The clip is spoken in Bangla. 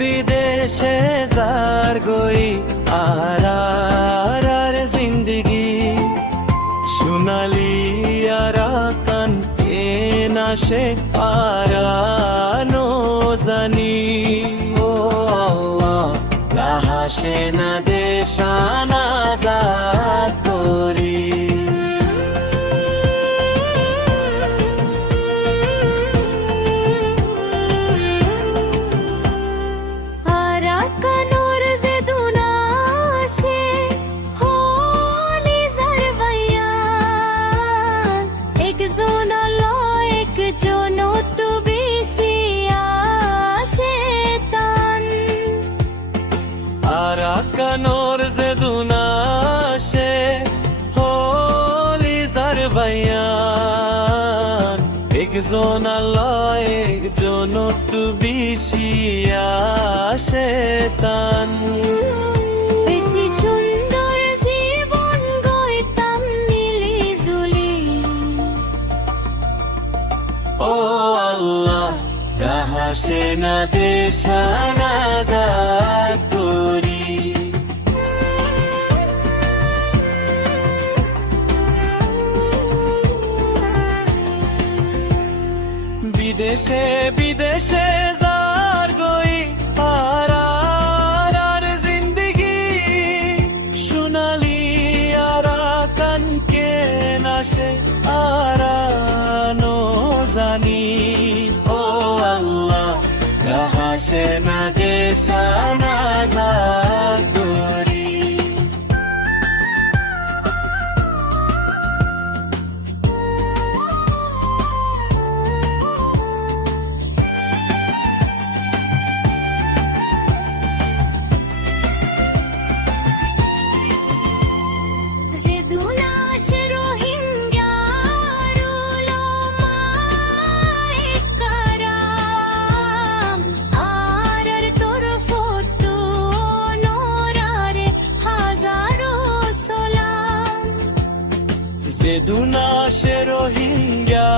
বিদেশে যার গই আর জিন্দগি সোনালি আরাকান কে নাশে আরানো জানি ও আল্লাহ লাহাসে না দেশানা জাত করি আরাকানোর যে দুনাশে হলি জারবায়ান একজন আল্লাহ একজন একটু বেশি শয়তান বেশি সুন্দর জীবন গইতাম মিলি জুলি ও আল্লাহ রাহাসে না দেশানা জাত করি বিদেশে বিদেশে যার গই আর জিন্দগি সোনালি আরাকান কে নাশে আরানো জানি ও আল্লাহ রাহাসে না দেশানা জাত করি যে দুনাশে রোহিঙ্গা